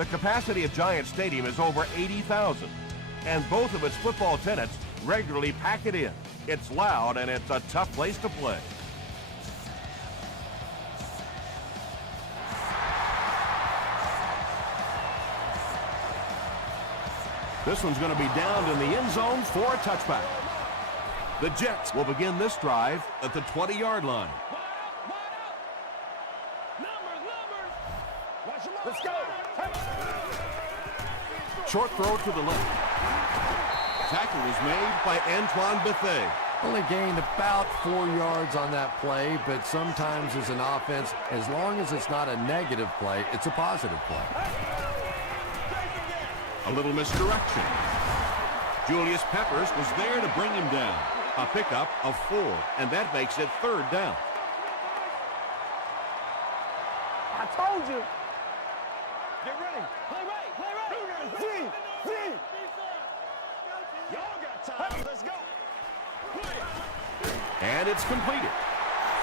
The capacity of Giant Stadium is over 80,000, and both of its football tenants regularly pack it in. It's loud and it's a tough place to play. This one's going to be down in the end zone for a touchback. The Jets will begin this drive at the 20-yard line. Let's go. Short throw to the left. Tackle was made by Antoine Bethea. Only gained about 4 yards on that play, but sometimes as an offense, as long as it's not a negative play, it's a positive play. A little misdirection. Julius Peppers was there to bring him down. A pickup of 4, and that makes it 3rd down. I told you. Get ready. Play right. Z. Y'all got time. Let's go. And it's completed.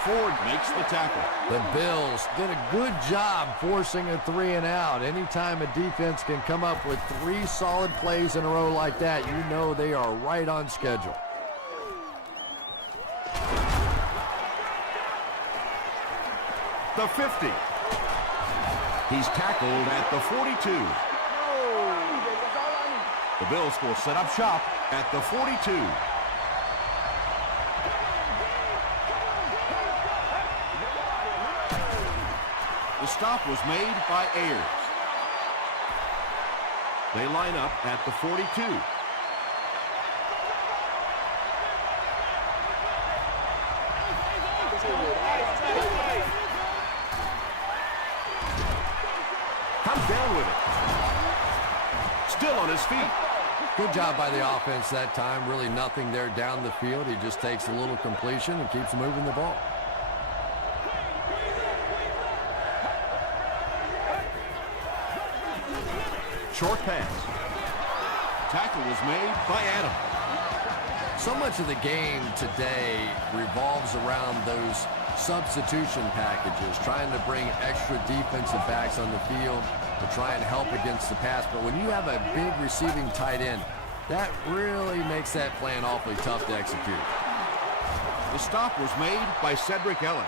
Ford makes the tackle. The Bills did a good job forcing a 3 and out. Anytime a defense can come up with 3 solid plays in a row like that, you know they are right on schedule. The 50. He's tackled at the 42. The Bills will set up shop at the 42. The stop was made by Ayers. They line up at the 42. Comes down with it. Still on his feet. Good job by the offense that time. Really nothing there down the field. He just takes a little completion and keeps moving the ball. Short pass. Tackle was made by Adam. So much of the game today revolves around those substitution packages, trying to bring extra defensive backs on the field to try and help against the pass. But when you have a big receiving tight end, that really makes that plan awfully tough to execute. The stop was made by Cedric Ellis.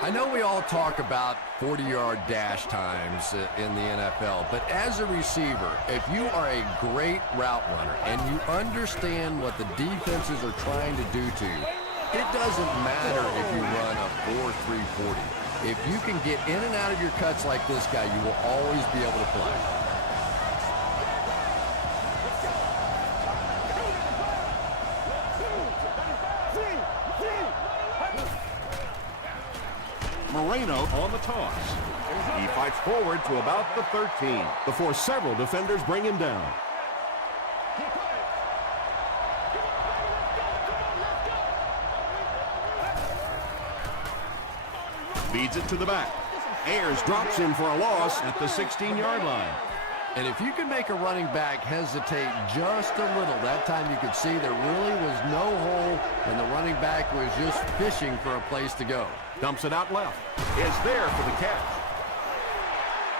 I know we all talk about 40-yard dash times in the NFL, but as a receiver, if you are a great route runner and you understand what the defenses are trying to do to you, it doesn't matter if you run a 4.3 40. If you can get in and out of your cuts like this guy, you will always be able to play. Moreno on the toss. He fights forward to about the 13 before several defenders bring him down. Feeds it to the back. Ayers drops in for a loss at the 16-yard line. And if you can make a running back hesitate just a little, that time you could see there really was no hole and the running back was just fishing for a place to go. Dumps it out left. Is there for the catch.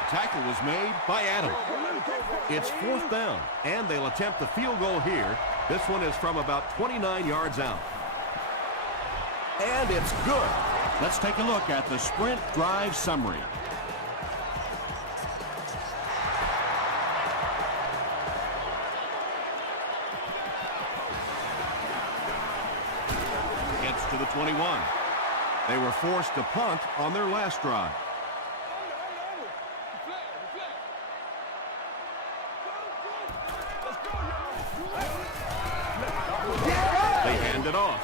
The tackle was made by Adam. It's 4th down, and they'll attempt the field goal here. This one is from about 29 yards out. And it's good. Let's take a look at the sprint drive summary. Gets to the 21. They were forced to punt on their last drive. They hand it off.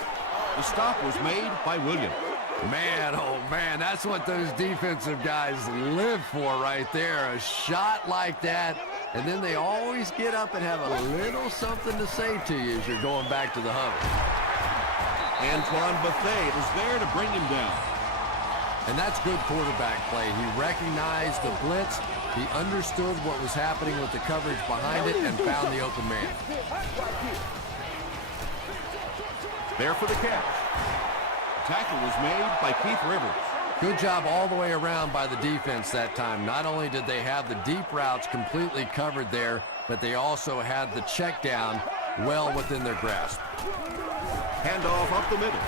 The stop was made by Williams. Man, oh man, that's what those defensive guys live for right there. A shot like that, and then they always get up and have a little something to say to you as you're going back to the huddle. Antoine Bethea is there to bring him down. And that's good quarterback play. He recognized the blitz, he understood what was happening with the coverage behind it, and found the open man. There for the catch. Tackle was made by Keith Rivers. Good job all the way around by the defense that time. Not only did they have the deep routes completely covered there, but they also had the check down well within their grasp. Handoff up the middle.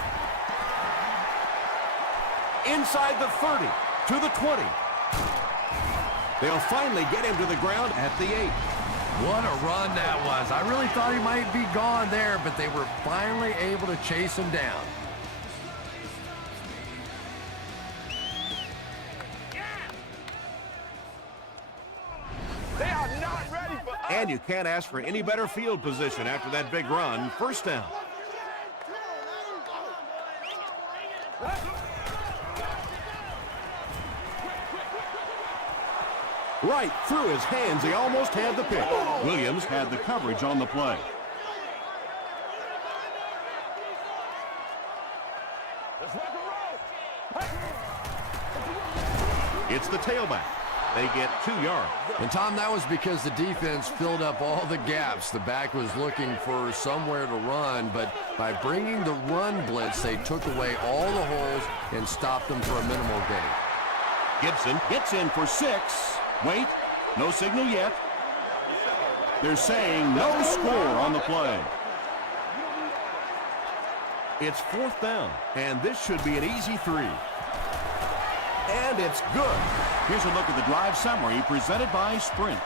Inside the 30 to the 20. They'll finally get him to the ground at the 8. What a run that was. I really thought he might be gone there, but they were finally able to chase him down. They are not ready for us. And you can't ask for any better field position after that big run. First down. Right through his hands, he almost had the pick. Williams had the coverage on the play. It's the tailback. They get 2 yards. And Tom, that was because the defense filled up all the gaps. The back was looking for somewhere to run, but by bringing the run blitz, they took away all the holes and stopped them for a minimal gain. Gibson gets in for 6. Wait, no signal yet. They're saying no score on the play. It's 4th down, and this should be an easy 3. And it's good. Here's a look at the drive summary presented by Sprint.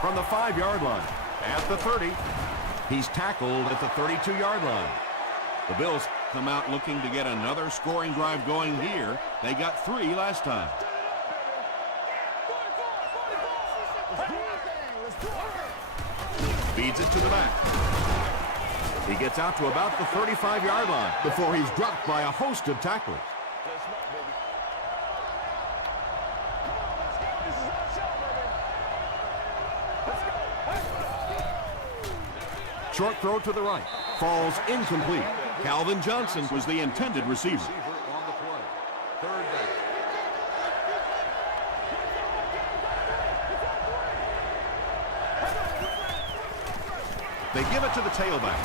From the 5-yard line, at the 30, he's tackled at the 32-yard line. The Bills come out looking to get another scoring drive going here. They got 3 last time. Feeds it to the back. He gets out to about the 35-yard line before he's dropped by a host of tacklers. Short throw to the right. Falls incomplete. Calvin Johnson was the intended receiver. On the play. 3rd down. They give it to the tailback.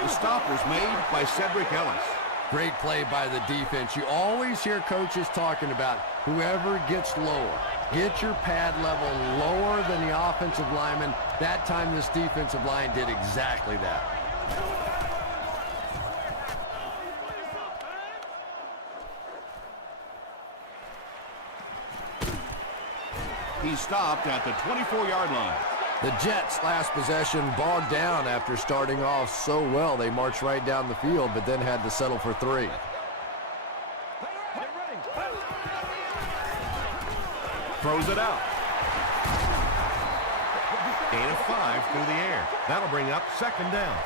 The stop was made by Cedric Ellis. Great play by the defense. You always hear coaches talking about whoever gets lower. Get your pad level lower than the offensive lineman. That time this defensive line did exactly that. He stopped at the 24-yard line. The Jets' last possession bogged down after starting off so well. They marched right down the field, but then had to settle for 3. Throws it out. Gain of 5 through the air. That'll bring up 2nd down.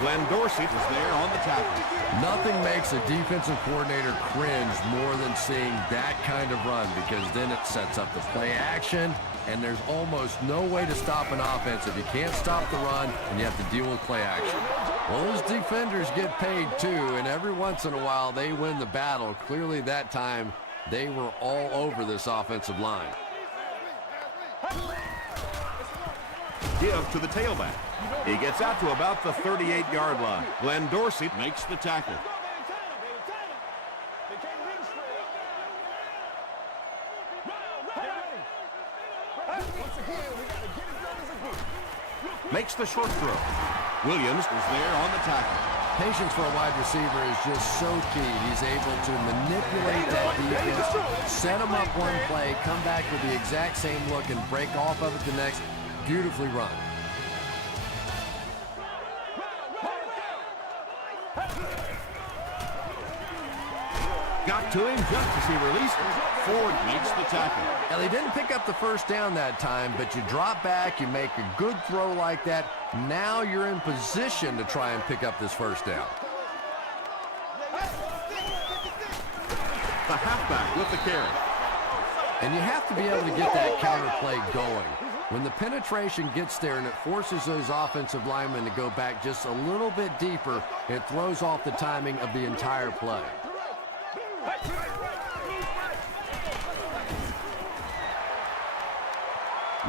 Glenn Dorsey is there on the tackle. Nothing makes a defensive coordinator cringe more than seeing that kind of run, because then it sets up the play action, and there's almost no way to stop an offense if you can't stop the run and you have to deal with play action. Well, those defenders get paid too, and every once in a while they win the battle. Clearly that time they were all over this offensive line. Give to the tailback. He gets out to about the 38-yard line. Glenn Dorsey makes the tackle. Makes the short throw. Williams is there on the tackle. Patience for a wide receiver is just so key. He's able to manipulate that defense, set him up one play, come back with the exact same look, and break off of it the next. Beautifully run. Got to him just as he released it. Ford makes the tackle. Now, they didn't pick up the first down that time, but you drop back, you make a good throw like that. Now you're in position to try and pick up this first down. The halfback with the carry. And you have to be able to get that counter play going. When the penetration gets there and it forces those offensive linemen to go back just a little bit deeper, it throws off the timing of the entire play.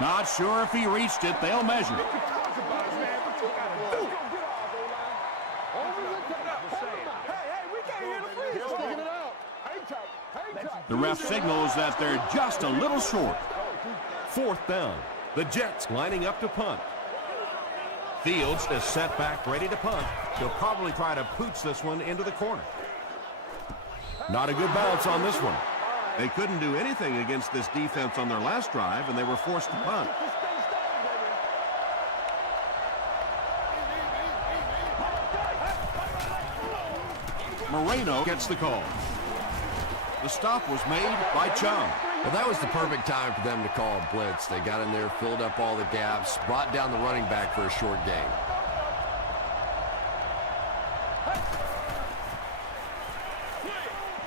Not sure if he reached it. They'll measure it. The ref signals that they're just a little short. 4th down. The Jets lining up to punt. Fields is set back, ready to punt. He'll probably try to pooch this one into the corner. Not a good bounce on this one. They couldn't do anything against this defense on their last drive, and they were forced to punt. Moreno gets the call. The stop was made by Chung. Well, that was the perfect time for them to call a blitz. They got in there, filled up all the gaps, brought down the running back for a short gain.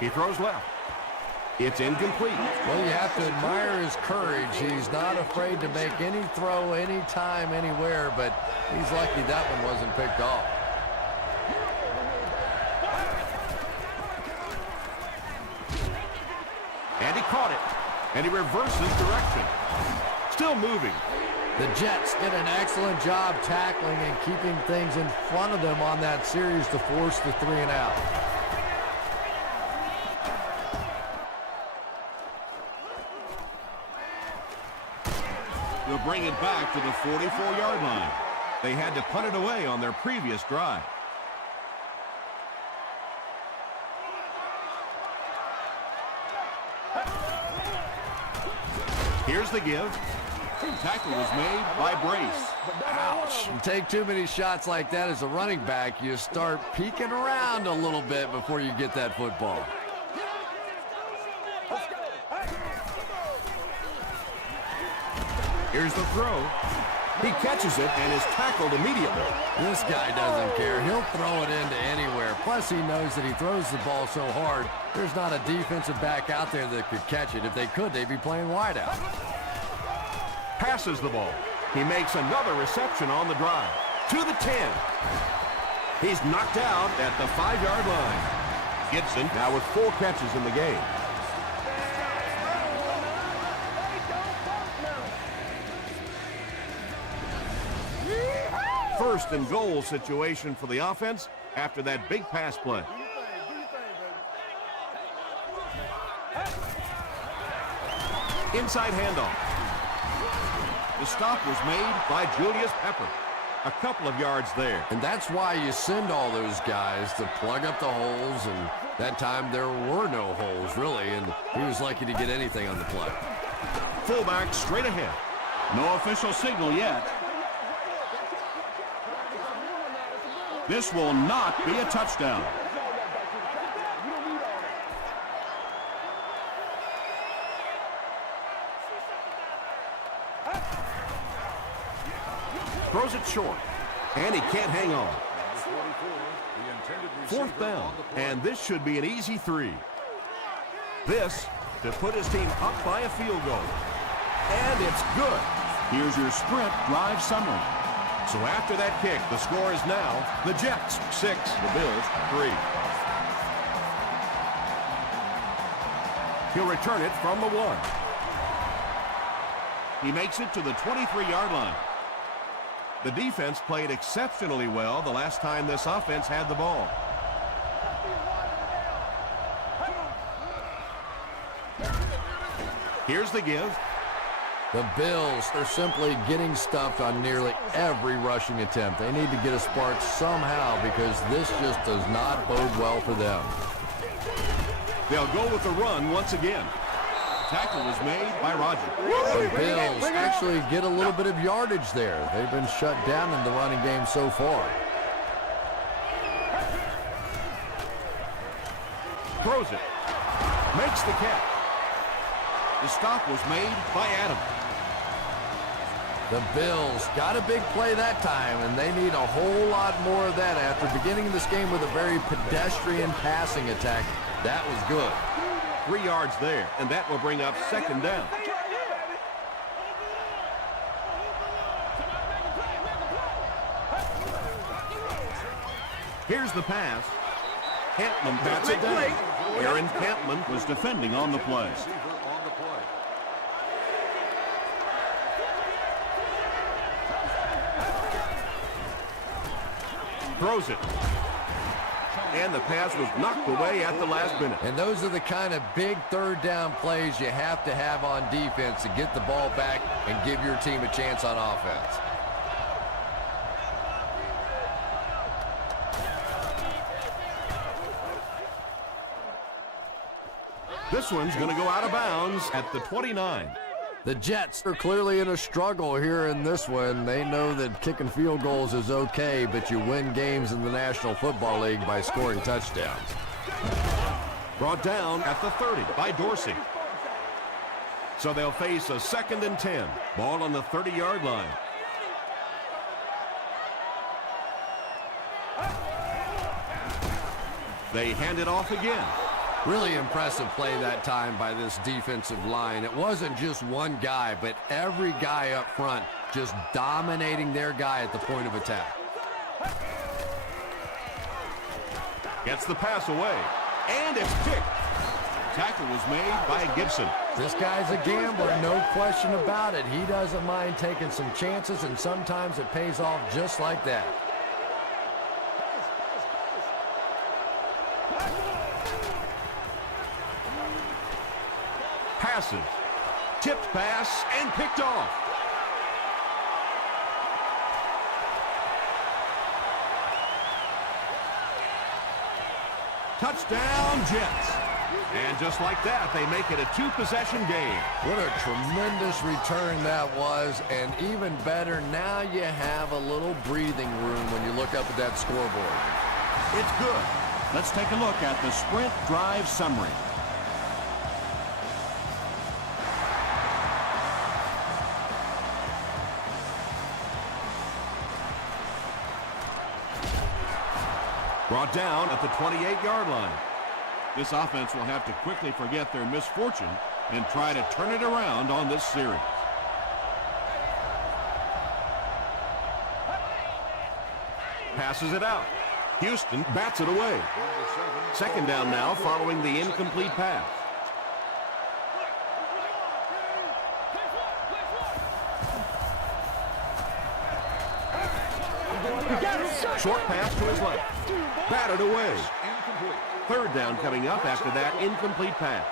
He throws left. It's incomplete. Well, you have to admire his courage. He's not afraid to make any throw, anytime, anywhere, but he's lucky that one wasn't picked off. And he caught it. And he reverses direction. Still moving. The Jets did an excellent job tackling and keeping things in front of them on that series to force the 3 and out. They'll bring it back to the 44-yard line. They had to punt it away on their previous drive. Here's the give. Tackle was made by Brace. Ouch. You take too many shots like that as a running back, you start peeking around a little bit before you get that football. Here's the throw. He catches it and is tackled immediately. This guy doesn't care. He'll throw it into anywhere. Plus, he knows that he throws the ball so hard, there's not a defensive back out there that could catch it. If they could, they'd be playing wide out. Passes the ball. He makes another reception on the drive. To the 10. He's knocked out at the 5-yard line. Gibson now with 4 catches in the game. First and goal situation for the offense after that big pass play. Inside handoff. The stop was made by Julius Pepper. A couple of yards there. And that's why you send all those guys to plug up the holes, and that time there were no holes, really, and he was lucky to get anything on the play. Fullback straight ahead. No official signal yet. This will not be a touchdown. Throws it short, and he can't hang on. 4th down, and this should be an easy 3. This to put his team up by a field goal. And it's good. Here's your sprint drive summary. So after that kick, the score is now the Jets 6, the Bills 3. He'll return it from the 1. He makes it to the 23-yard line. The defense played exceptionally well the last time this offense had the ball. Here's the give. The Bills are simply getting stuffed on nearly every rushing attempt. They need to get a spark somehow because this just does not bode well for them. They'll go with the run once again. Tackle was made by Roger. The Bills actually get a little bit of yardage there. They've been shut down in the running game so far. Throws it. Makes the catch. The stop was made by Adams. The Bills got a big play that time, and they need a whole lot more of that after beginning this game with a very pedestrian passing attack. That was good. 3 yards there, and that will bring up 2nd down. Here's the pass. Campman bats it down. Aaron Campman was defending on the play. Throws it. And the pass was knocked away at the last minute. And those are the kind of big third down plays you have to have on defense to get the ball back and give your team a chance on offense. This one's going to go out of bounds at the 29. The Jets are clearly in a struggle here in this one. They know that kicking field goals is okay, but you win games in the National Football League by scoring touchdowns. Brought down at the 30 by Dorsey. So they'll face a 2nd and 10. Ball on the 30-yard line. They hand it off again. Really impressive play that time by this defensive line. It wasn't just one guy, but every guy up front just dominating their guy at the point of attack. Gets the pass away, and it's picked. Tackle was made by Gibson. This guy's a gambler, no question about it. He doesn't mind taking some chances, and sometimes it pays off just like that. Passes. Tipped pass and picked off. Touchdown, Jets. And just like that, they make it a 2-possession game. What a tremendous return that was, and even better, now you have a little breathing room when you look up at that scoreboard. It's good. Let's take a look at the sprint drive summary. Brought down at the 28-yard line. This offense will have to quickly forget their misfortune and try to turn it around on this series. Passes it out. Houston bats it away. 2nd down now following the incomplete pass. Short pass to his left. Batted away. 3rd down coming up after that incomplete pass.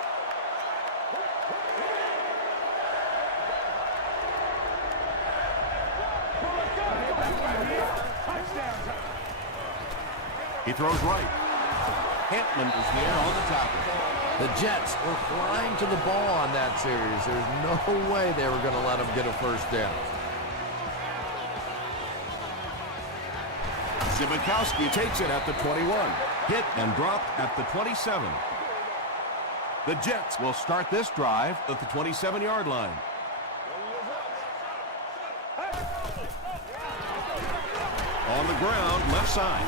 He throws right. Hampman is there on the tackle. The Jets were flying to the ball on that series. There's no way they were going to let them get a 1st down. Zibikowski takes it at the 21. Hit and dropped at the 27. The Jets will start this drive at the 27-yard line. On the ground, left side.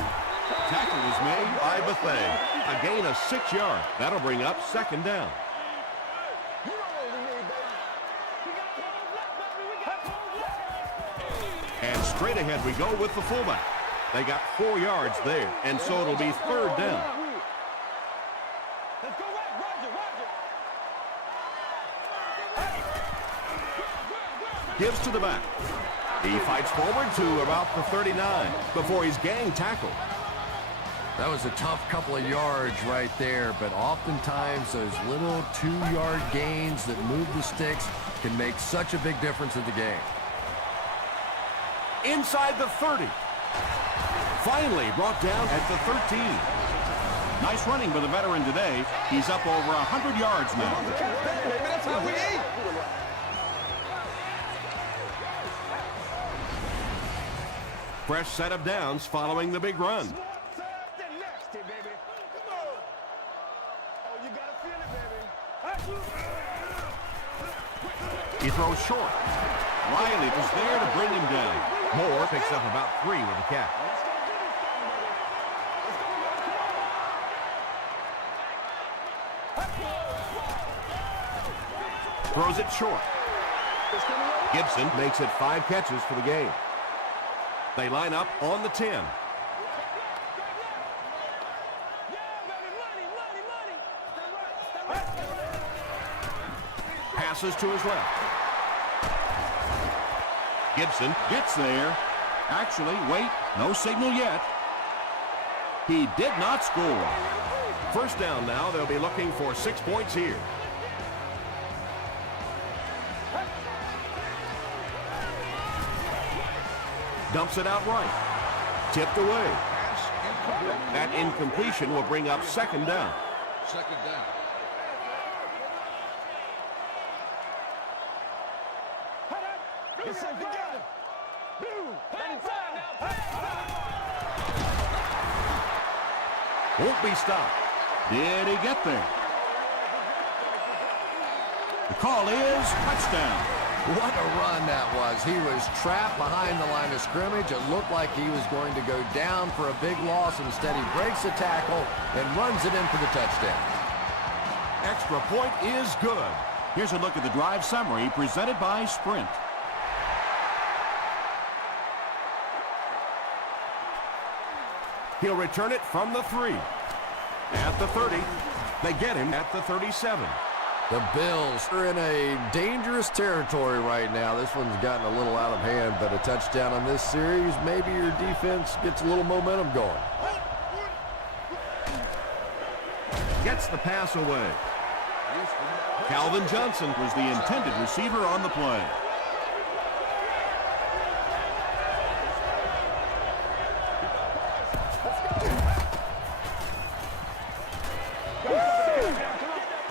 Tackle was made by Bethea. A gain of 6 yards. That'll bring up 2nd down. And straight ahead we go with the fullback. They got 4 yards there, and so it'll be 3rd down. Gives to the back. He fights forward to about the 39 before he's gang tackled. That was a tough couple of yards right there, but oftentimes those little 2-yard gains that move the sticks can make such a big difference in the game. Inside the 30. Finally brought down at the 13. Nice running by the veteran today. He's up over 100 yards now. That's how we eat. Fresh set of downs following the big run. He throws short. Riley was there to bring him down. Moore picks up about 3 with the catch. Throws it short. Gibson makes it 5 catches for the game. They line up on the 10. passes to his left. Gibson gets there. Actually, wait, no signal yet. He did not score. First down now. They'll be looking for 6 points here. Dumps it out right. Tipped away. That incompletion will bring up second down. Second down. Won't be stopped. Did he get there? The call is touchdown. What a run that was. He was trapped behind the line of scrimmage. It looked like he was going to go down for a big loss. Instead, he breaks the tackle and runs it in for the touchdown. Extra point is good. Here's a look at the drive summary presented by Sprint. He'll return it from the 3. At the 30. They get him at the 37. The Bills are in a dangerous territory right now. This one's gotten a little out of hand, but a touchdown on this series, maybe your defense gets a little momentum going. Gets the pass away. Calvin Johnson was the intended receiver on the play.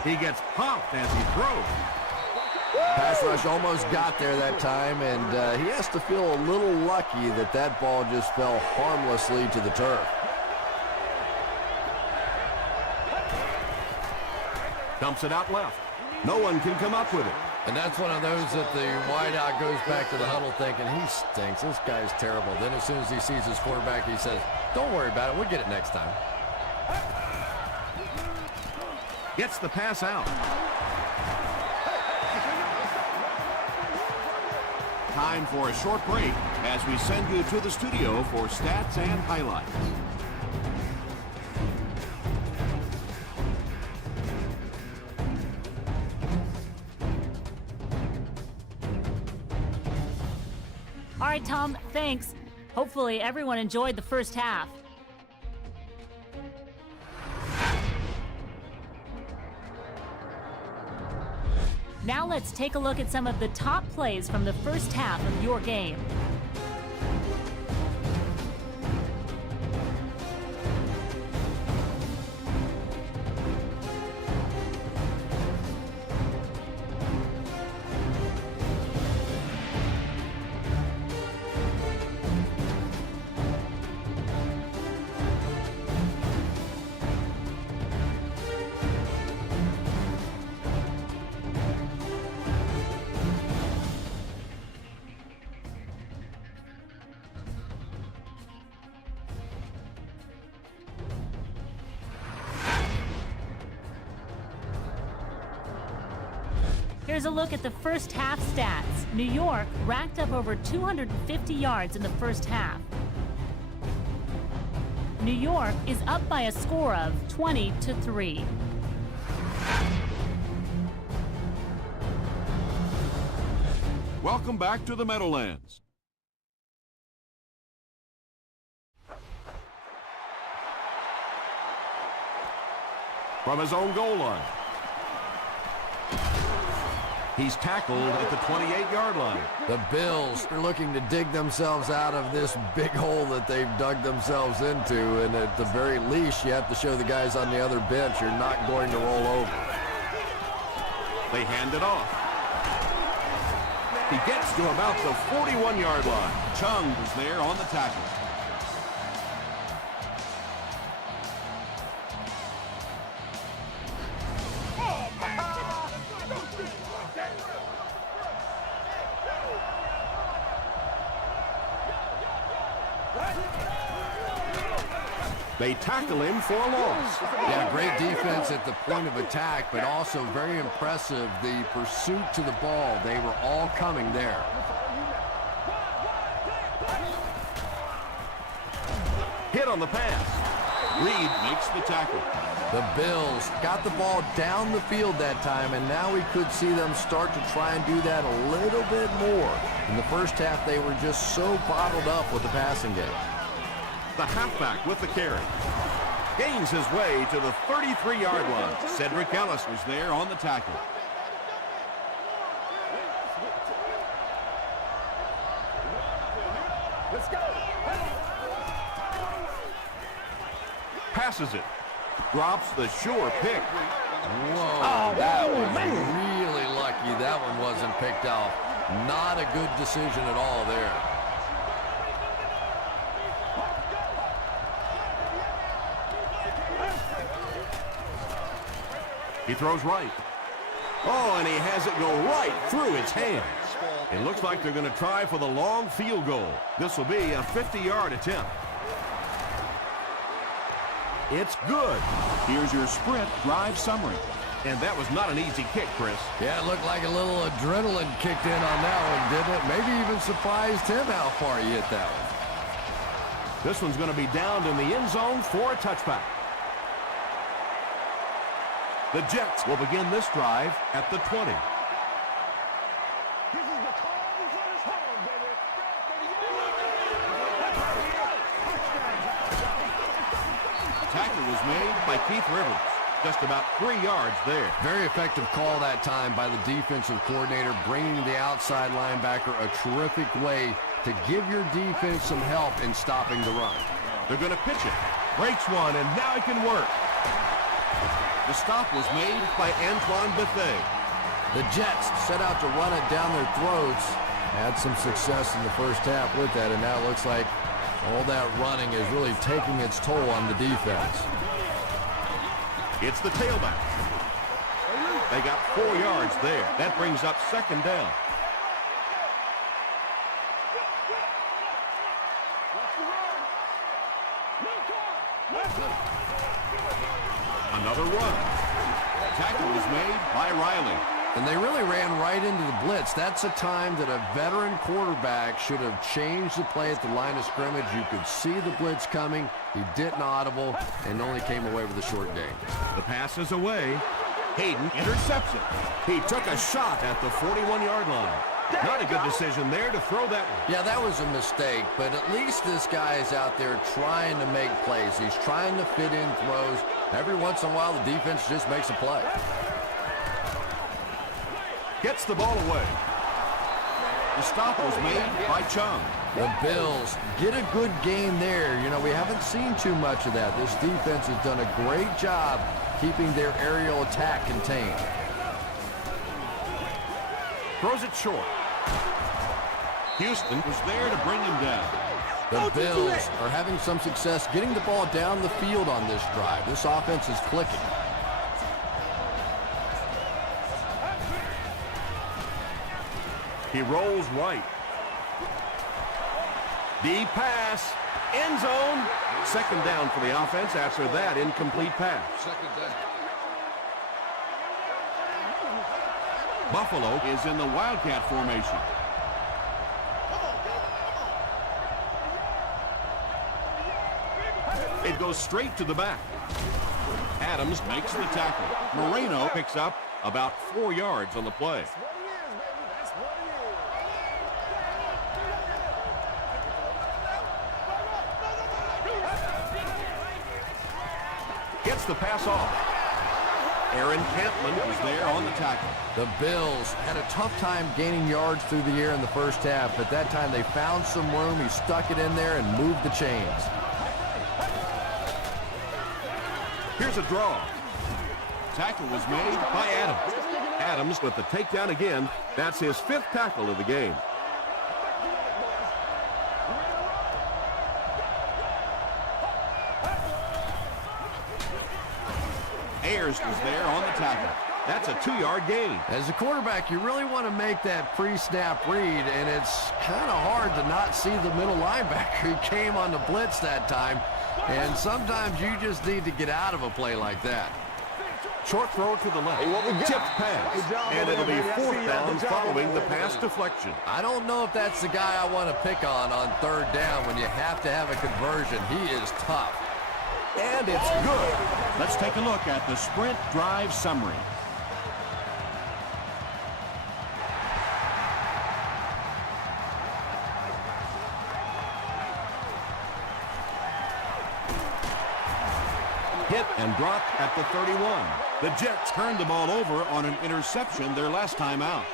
He gets popped as he throws. Pass rush almost got there that time, and he has to feel a little lucky that that ball just fell harmlessly to the turf. Dumps it out left. No one can come up with it. And that's one of those that the wideout goes back to the huddle thinking, he stinks, this guy's terrible. Then as soon as he sees his quarterback, he says, don't worry about it, we'll get it next time. Gets the pass out. Time for a short break as we send you to the studio for stats and highlights. All right, Tom, thanks. Hopefully everyone enjoyed the first half. Now let's take a look at some of the top plays from the first half of your game. Here's a look at the first half stats. New York racked up over 250 yards in the first half. New York is up by a score of 20-3. Welcome back to the Meadowlands. From his own goal line. He's tackled at the 28-yard line. The Bills are looking to dig themselves out of this big hole that they've dug themselves into, and at the very least, you have to show the guys on the other bench you're not going to roll over. They hand it off. He gets to about the 41-yard line. Chung was there on the tackle. They tackle him for a loss. Yeah, great defense at the point of attack, but also very impressive, the pursuit to the ball. They were all coming there. Hit on the pass. Reed makes the tackle. The Bills got the ball down the field that time, and now we could see them start to try and do that a little bit more. In the first half, they were just so bottled up with the passing game. The halfback with the carry. Gains his way to the 33-yard line. Cedric Ellis was there on the tackle. Let's go. Passes it. Drops the sure pick. Whoa, that was really lucky that one wasn't picked off. Not a good decision at all there. He throws right. Oh, and he has it go right through his hands. It looks like they're going to try for the long field goal. This will be a 50-yard attempt. It's good. Here's your sprint drive summary. And that was not an easy kick, Chris. Yeah, it looked like a little adrenaline kicked in on that one, didn't it? Maybe even surprised him how far he hit that one. This one's going to be downed in the end zone for a touchback. The Jets will begin this drive at the 20. Tackle was made by Keith Rivers. Just about 3 yards there. Very effective call that time by the defensive coordinator, bringing the outside linebacker a terrific way to give your defense some help in stopping the run. They're going to pitch it. Breaks one, and now it can work. The stop was made by Antoine Bethea. The Jets set out to run it down their throats. Had some success in the first half with that, and now it looks like all that running is really taking its toll on the defense. It's the tailback. They got 4 yards there. That brings up second down. Another run. Tackle was made by Riley. And they really ran right into the blitz. That's a time that a veteran quarterback should have changed the play at the line of scrimmage. You could see the blitz coming. He didn't audible and only came away with a short gain. The pass is away. Hayden intercepts it. He took a shot at the 41-yard line. Not a good decision there to throw that one. Yeah, that was a mistake, but at least this guy is out there trying to make plays. He's trying to fit in throws. Every once in a while, the defense just makes a play. Gets the ball away. The stop was made by Chung. The Bills get a good gain there. You know, we haven't seen too much of that. This defense has done a great job keeping their aerial attack contained. Throws it short. Houston was there to bring him down. The Bills are having some success getting the ball down the field on this drive. This offense is clicking. He rolls right. Deep pass. End zone. Second down for the offense after that incomplete pass. Buffalo is in the Wildcat formation. It goes straight to the back. Adams makes the tackle. Moreno picks up about 4 yards on the play. Gets the pass off. Aaron Campman was there on the tackle. The Bills had a tough time gaining yards through the air in the first half, but that time they found some room. He stuck it in there and moved the chains. Here's a draw. Tackle was made by Adams. Adams with the takedown again. That's his 5th tackle of the game. Ayers was there on the tackle. That's a 2-yard gain. As a quarterback, you really want to make that pre-snap read, and it's kind of hard to not see the middle linebacker. He came on the blitz that time, and sometimes you just need to get out of a play like that. Short throw to the left. Tipped pass. And it'll be 4th down following the pass deflection. I don't know if that's the guy I want to pick on 3rd down when you have to have a conversion. He is tough. And it's good. Let's take a look at the sprint drive summary. Hit and dropped at the 31. The Jets turned the ball over on an interception their last time out.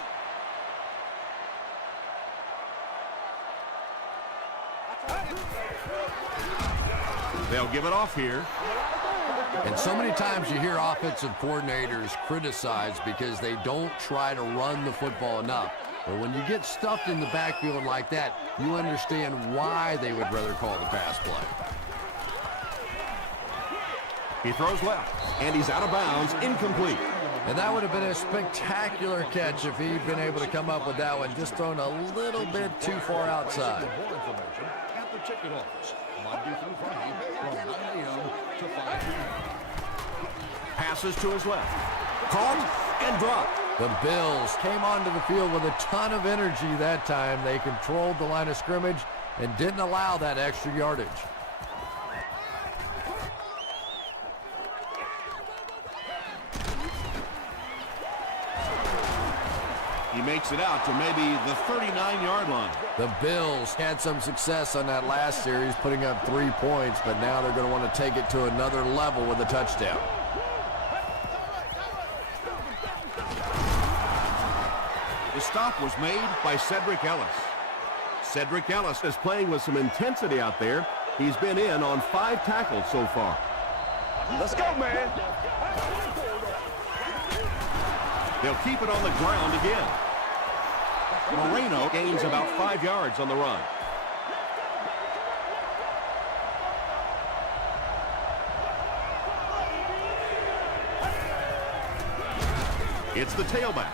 They'll give it off here. And so many times you hear offensive coordinators criticized because they don't try to run the football enough. But when you get stuffed in the backfield like that, you understand why they would rather call the pass play. He throws left, and he's out of bounds, incomplete. And that would have been a spectacular catch if he'd been able to come up with that one, just thrown a little bit too far outside. At the ticket office, Monday through Friday, from 9 a.m. to 5 p.m. Passes to his left. Caught and dropped. The Bills came onto the field with a ton of energy that time. They controlled the line of scrimmage and didn't allow that extra yardage. He makes it out to maybe the 39-yard line. The Bills had some success on that last series, putting up 3 points, but now they're going to want to take it to another level with a touchdown. The stop was made by Cedric Ellis. Cedric Ellis is playing with some intensity out there. He's been in on 5 tackles so far. Let's go, man. They'll keep it on the ground again. Moreno gains about 5 yards on the run. It's the tailback.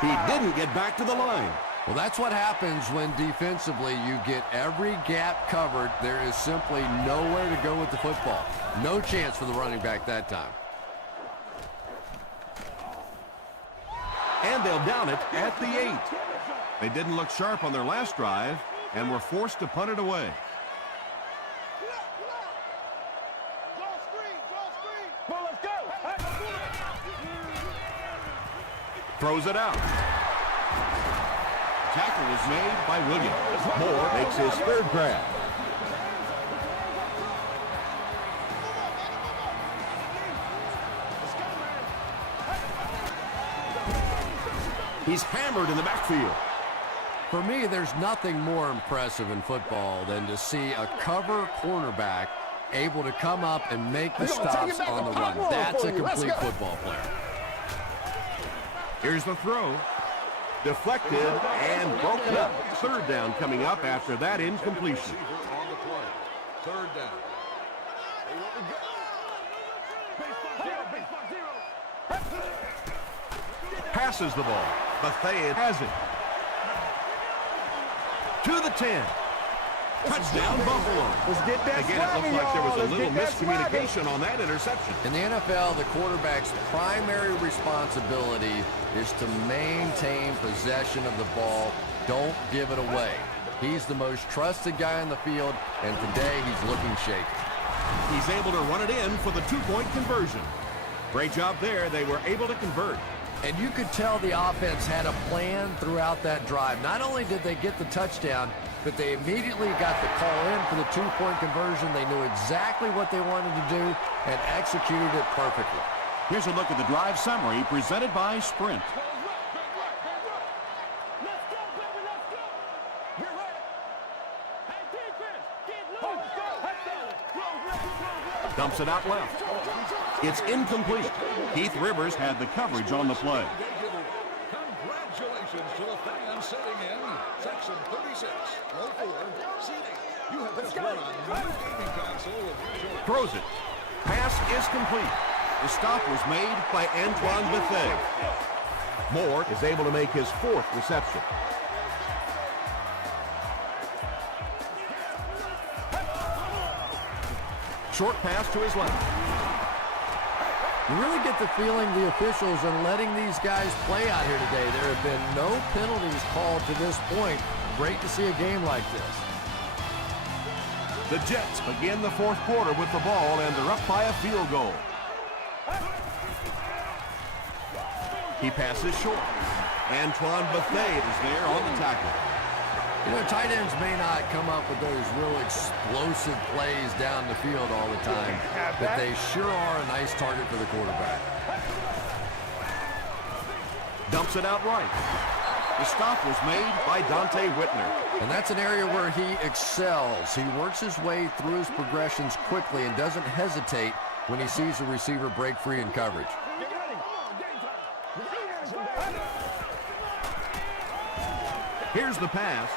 He didn't get back to the line. Well, that's what happens when defensively you get every gap covered. There is simply nowhere to go with the football. No chance for the running back that time. And they'll down it at the 8. They didn't look sharp on their last drive and were forced to punt it away. Well, let's go. Throws it out. Tackle is made by Williams. Moore makes his 3rd grab. He's hammered in the backfield. For me, there's nothing more impressive in football than to see a cover cornerback able to come up and make the stops on the run. That's a complete football player. Here's the throw. Deflected and broken up. 3rd down coming up after that incompletion. On the play. 3rd down. Passes the ball. Bethea has it. To the 10. Touchdown, Buffalo. Let's get that Again, it looked like there was a Let's little get that miscommunication on that interception. In the NFL, the quarterback's primary responsibility is to maintain possession of the ball. Don't give it away. He's the most trusted guy on the field, and today he's looking shaky. He's able to run it in for the 2-point conversion. Great job there. They were able to convert. And you could tell the offense had a plan throughout that drive. Not only did they get the touchdown, but they immediately got the call in for the 2-point conversion. They knew exactly what they wanted to do and executed it perfectly. Here's a look at the drive summary presented by Sprint. Dumps it out left. It's incomplete. Keith Rivers had the coverage on the play. Congratulations to the fans sitting in section 36, row 4, seating. You have just won a new gaming console of your choice. Throws it. Pass is complete. The stop was made by Antoine Bethea. Moore is able to make his 4th reception. Short pass to his left. You really get the feeling the officials are letting these guys play out here today. There have been no penalties called to this point. Great to see a game like this. The Jets begin the 4th quarter with the ball, and they're up by a field goal. He passes short. Antoine Bethea is there on the tackle. You know, tight ends may not come up with those real explosive plays down the field all the time, but they sure are a nice target for the quarterback. Dumps it out right. The stop was made by Dante Whitner. And that's an area where he excels. He works his way through his progressions quickly and doesn't hesitate when he sees a receiver break free in coverage. Here's the pass.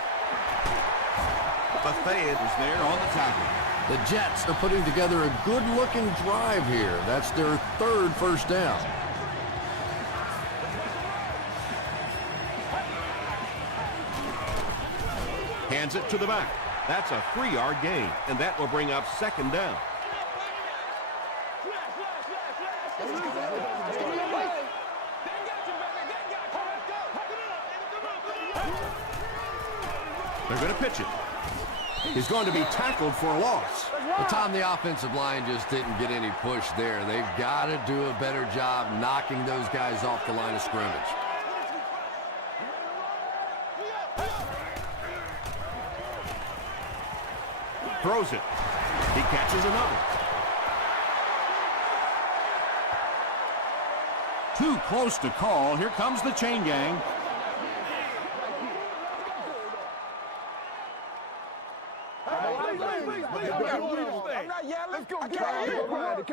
Bethea is there on the tackle. The Jets are putting together a good-looking drive here. That's their third first down. Hands it to the back. That's a 3-yard gain, and that will bring up second down. They're going to pitch it. He's going to be tackled for a loss. Well, Tom, the offensive line just didn't get any push there. They've got to do a better job knocking those guys off the line of scrimmage. Throws it. He catches another. Too close to call. Here comes the chain gang.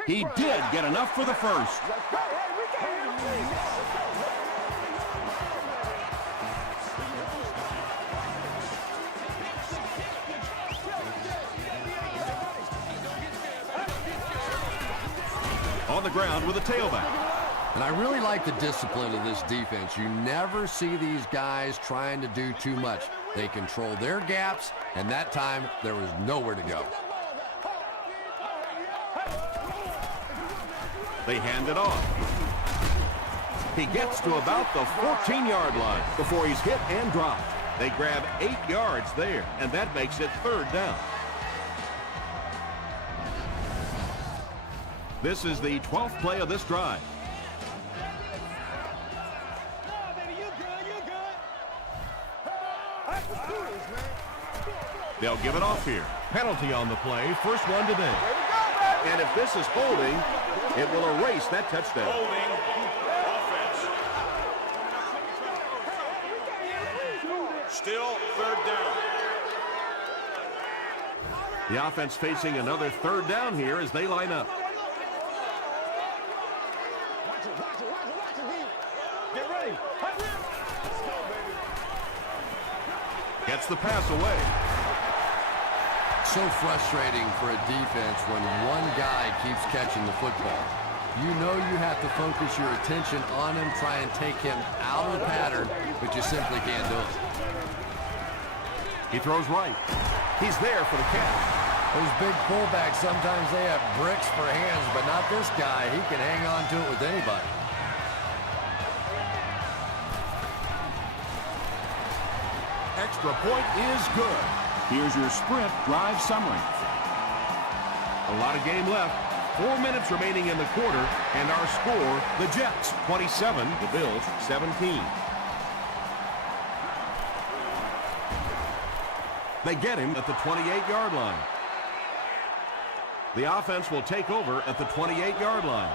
He did get enough for the first. On the ground with a tailback. And I really like the discipline of this defense. You never see these guys trying to do too much. They control their gaps, and that time there was nowhere to go. They hand it off. He gets to about the 14-yard line before he's hit and dropped. They grab 8 yards there, and that makes it third down. This is the 12th play of this drive. They'll give it off here. Penalty on the play. First one today. And if this is holding, it will erase that touchdown. Holding offense. Still third down. The offense facing another third down here as they line up. Get ready. Gets the pass away. So frustrating for a defense when one guy keeps catching the football. You know you have to focus your attention on him, try and take him out of the pattern, but you simply can't do it. He throws right. He's there for the catch. Those big fullbacks, sometimes they have bricks for hands, but not this guy. He can hang on to it with anybody. Extra point is good. Here's your sprint drive summary. A lot of game left. 4 minutes remaining in the quarter, and our score, the Jets 27, the Bills 17. They get him at the 28-yard line. The offense will take over at the 28-yard line.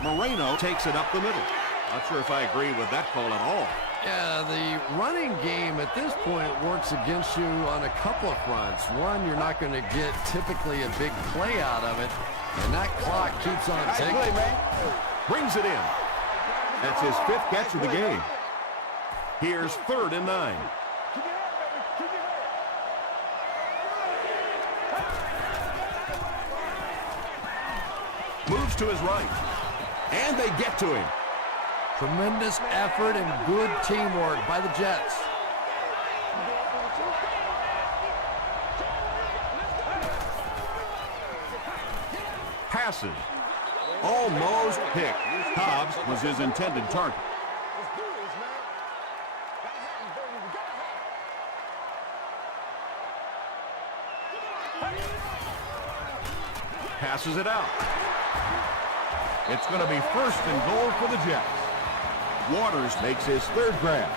Moreno takes it up the middle. Not sure if I agree with that call at all. Yeah, the running game at this point works against you on a couple of fronts. One, you're not going to get typically a big play out of it, and that clock keeps on ticking. Brings it in. That's his 5th catch of the game. Here's 3rd and 9. Moves to his right. And they get to him. Tremendous effort and good teamwork by the Jets. Passes. Almost picked. Cobbs was his intended target. passes it out. It's going to be first and goal for the Jets. Waters makes his third grab.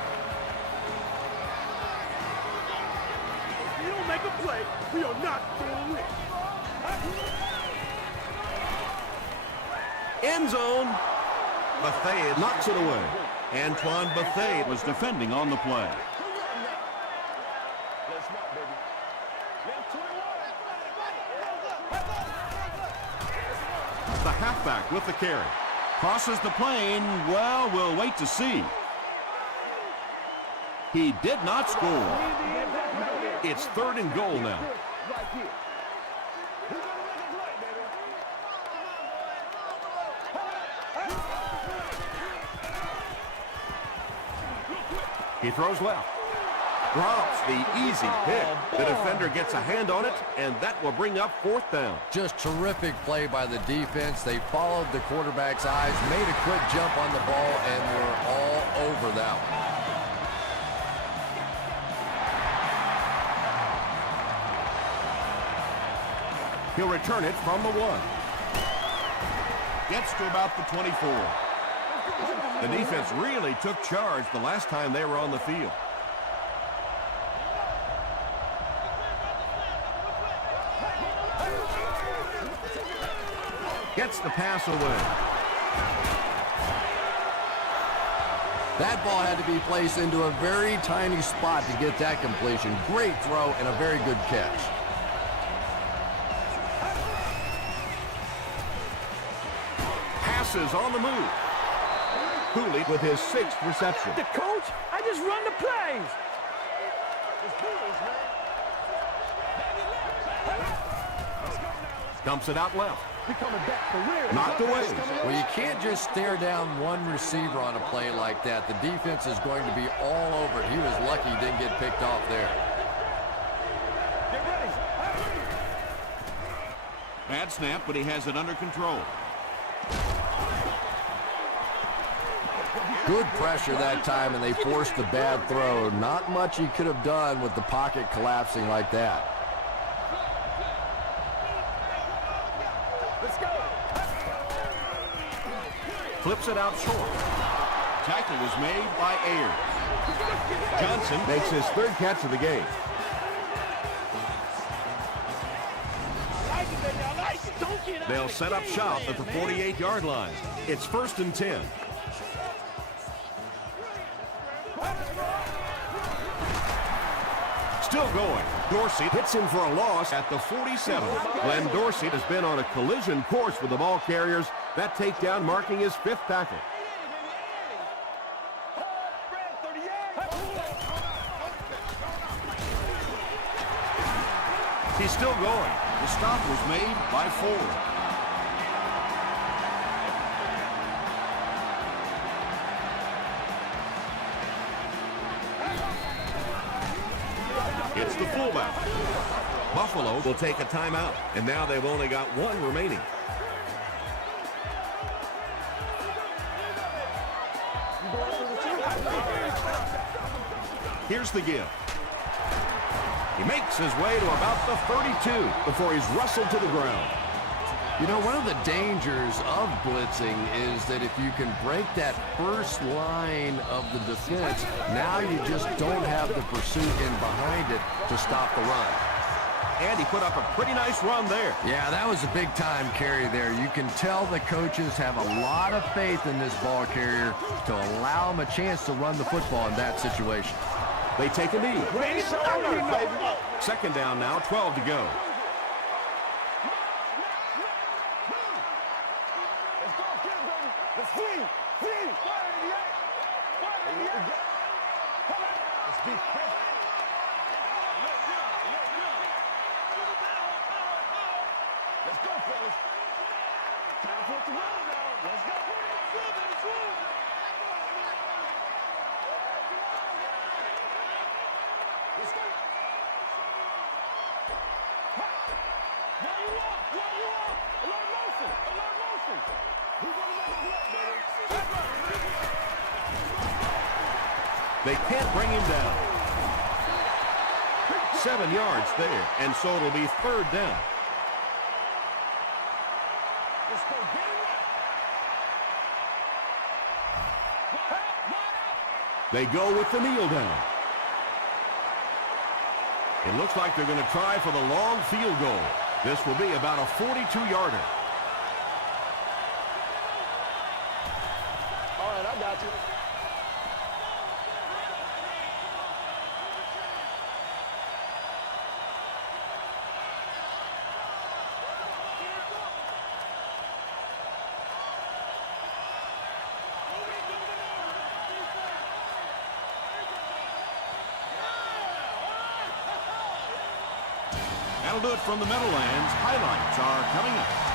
If you don't make a play, we are not going to win. End zone. Bethea knocks it away. Antoine Bethea was defending on the play. Let's rock, baby. Left 21. The halfback with the carry. Crosses the plane. Well, we'll wait to see. He did not score. It's third and goal now. Right here. We're going to make a play, baby. He throws left. Drops the easy pick. The defender gets a hand on it, and that will bring up fourth down. Just terrific play by the defense. They followed the quarterback's eyes, made a quick jump on the ball, and were all over that one. He'll return it from the 1. Gets to about the 24. The defense really took charge the last time they were on the field. Gets the pass away. That ball had to be placed into a very tiny spot to get that completion. Great throw and a very good catch. Passes on the move. Cooley with his 6th reception. The coach, I just run the plays. Dumps it out left. We're coming back for real. Knocked away. Well, you can't just stare down one receiver on a play like that. The defense is going to be all over it. He was lucky he didn't get picked off there. Get ready. Bad snap, but he has it under control. Good pressure that time, and they forced the bad throw. Not much he could have done with the pocket collapsing like that. Let's go. Flips it out short. Tackle was made by Ayers. Johnson makes his 3rd catch of the game. They'll set up shop at the 48-yard line. It's 1st and 10. Still going. Dorsey hits him for a loss at the 47. Glenn Dorsey has been on a collision course with the ball carriers. That takedown marking his 5th tackle. He's still going. The stop was made by Ford. It's the fullback. Buffalo will take a timeout, and now they've only got 1 remaining. Here's the give. He makes his way to about the 32 before he's wrestled to the ground. You know, one of the dangers of blitzing is that if you can break that first line of the defense, now you just don't have the pursuit in behind it to stop the run. And he put up a pretty nice run there. Yeah, that was a big-time carry there. You can tell the coaches have a lot of faith in this ball carrier to allow him a chance to run the football in that situation. They take a knee. 2nd down now, 12 to go. They can't bring him down. 7 yards there, and so it'll be 3rd down. Let's go get it right. They go with the kneel down. It looks like they're going to try for the long field goal. This will be about a 42-yarder. All right, I got you. That'll do it from the Meadowlands. Highlights are coming up.